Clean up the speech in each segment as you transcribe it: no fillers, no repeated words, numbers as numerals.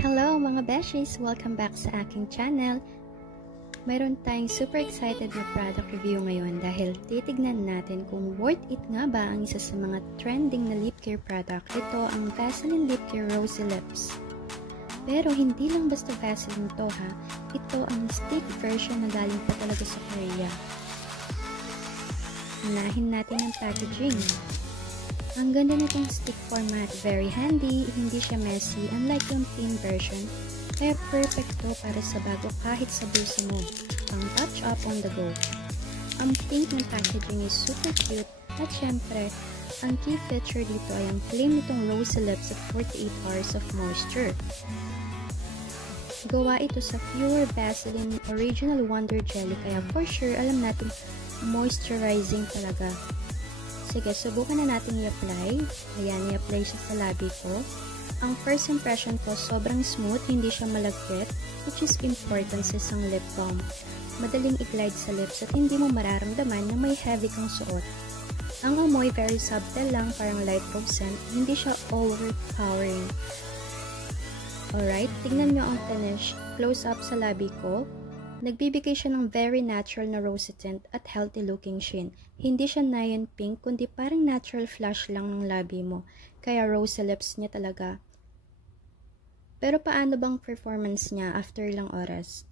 Hello mga beshies! Welcome back sa aking channel. Mayroon tayong super excited na product review ngayon dahil titignan natin kung worth it nga ba ang isa sa mga trending na lip care product. Ito ang Vaseline Lip Care Rosy Lips. Pero hindi lang basta Vaseline to ha. Ito ang stick version na galing pa talaga sa Korea. Unahin natin ang packaging. Ang ganda nitong stick format, very handy, hindi siya messy, unlike yung thin version, kaya perfect to para sa bago kahit sa bulsa mo, pang touch up on the go. Ang pink ng packaging is super cute, at syempre, ang key feature dito ay ang claim nitong rosy lips at 48 hours of moisture. Gawa ito sa pure Vaseline Original Wonder Jelly, kaya for sure alam natin moisturizing talaga. Sige, subukan na natin i-apply. Ayan, i-apply siya sa labi ko. Ang first impression ko, sobrang smooth, hindi siya malagkit, which is important sa isang lip balm. Madaling i-glide sa lips at hindi mo mararamdaman na may heavy kang suot. Ang amoy, very subtle lang, parang light rose scent, hindi siya overpowering. Alright, tignan nyo ang finish. Close up sa labi ko. Nagbibigay siya ng very natural na rosy tint at healthy looking sheen. Hindi siya neon pink, kundi parang natural flush lang ng labi mo. Kaya rosy lips niya talaga. Pero paano bang performance niya after ilang oras?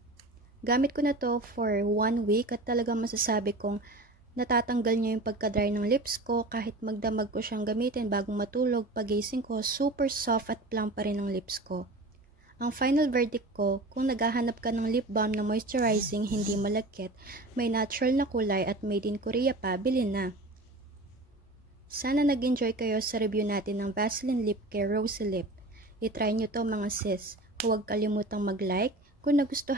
Gamit ko na to for 1 week at talagang masasabi kong natatanggal niya yung pagka-dry ng lips ko kahit magdamag ko siyang gamitin bago matulog. Pagising ko, super soft at plump pa rin ang lips ko. Ang final verdict ko, kung naghahanap ka ng lip balm na moisturizing, hindi malagkit, may natural na kulay at made in Korea pa, bilhin na. Sana nag-enjoy kayo sa review natin ng Vaseline Lip Care Rosy Lip. I-try nyo to mga sis. Huwag kalimutang mag-like kung nagustuhan.